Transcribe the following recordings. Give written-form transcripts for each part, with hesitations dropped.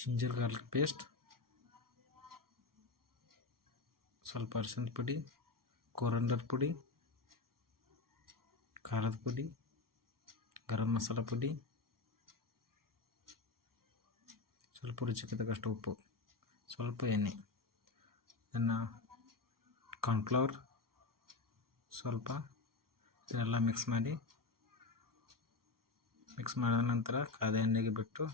Ginger garlic paste, ಸ್ವಲ್ಪ ಅರಿಶಿನ ಪುಡಿ, ಕೊರಿಯಾಂಡರ್ ಪುಡಿ, ಖಾರದ ಪುಡಿ, ಗರಂ ಮಸಾಲ ಪುಡಿ, ಸ್ವಲ್ಪ ರುಚಿಗೆ ತಕ್ಕಷ್ಟು ಉಪ್ಪು, ಸ್ವಲ್ಪ ಎಣ್ಣೆ, ಇದನ್ನು ಕಾರ್ನ್ಫ್ಲವರ್ ಸ್ವಲ್ಪ, ಇದನ್ನೆಲ್ಲ ಮಿಕ್ಸ್ ಮಾಡಿದ ನಂತರ ಕಾದ ಎಣ್ಣೆಗೆ ಬಿಟ್ಟು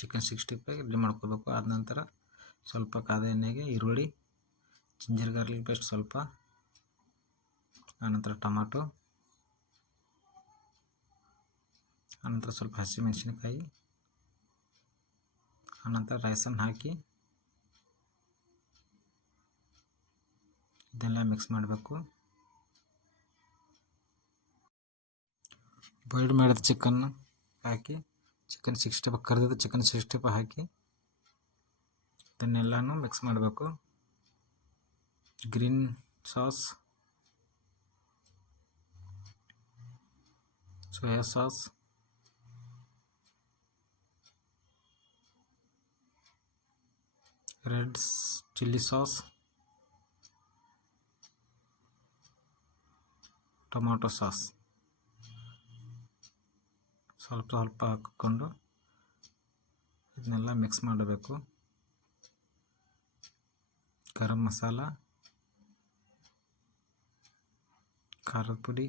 ಚಿಕನ್ 65 ರೆಡಿ ಮಾಡ್ಕೋಬೇಕು. ಆದ ನಂತರ ಸ್ವಲ್ಪ ಕಾದ ಎಣ್ಣೆಗೆ ಈರುಳ್ಳಿ, ಜಿಂಜರ್ ಗಾರ್ಲಿಕ್ ಪೇಸ್ಟ್ ಸ್ವಲ್ಪ, ಆನಂತರ ಟೊಮಾಟೊ, ಆನಂತರ ಸ್ವಲ್ಪ ಹಸಿಮೆಣಸಿನಕಾಯಿ, ಆನಂತರ ರೈಸನ್ನು ಹಾಕಿ ಇದೆಲ್ಲ ಮಿಕ್ಸ್ ಮಾಡಬೇಕು. ಬಾಯ್ಲ್ಡ್ ಮಾಡಿದ ಚಿಕನ್ ಹಾಕಿ, ಚಿಕನ್ 65 ಕರೆದಿದ್ದು ಚಿಕನ್ 65 ಹಾಕಿ ಇದನ್ನೆಲ್ಲನೂ ಮಿಕ್ಸ್ ಮಾಡಬೇಕು. Green sauce, soya sauce, red chilli sauce, tomato sauce ಸ್ವಲ್ಪ ಹಾಕಿಕೊಂಡು ಇದನ್ನೆಲ್ಲ ಮಿಕ್ಸ್ ಮಾಡಬೇಕು. ಗರಂ ಮಸಾಲ, ಖಾರದ ಪುಡಿ,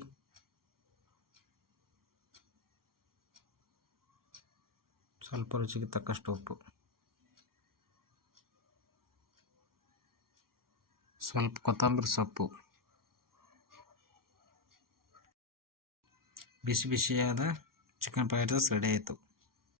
ಸ್ವಲ್ಪ ರುಚಿಗೆ ತಕ್ಕಷ್ಟು ಉಪ್ಪು, ಸ್ವಲ್ಪ ಕೊತ್ತಂಬರಿ ಸೊಪ್ಪು, ಬಿಸಿಯಾದ ಚಿಕನ್ ಫ್ರೈಡ್ ರೈಸ್ ರೆಡಿ ಆಯಿತು.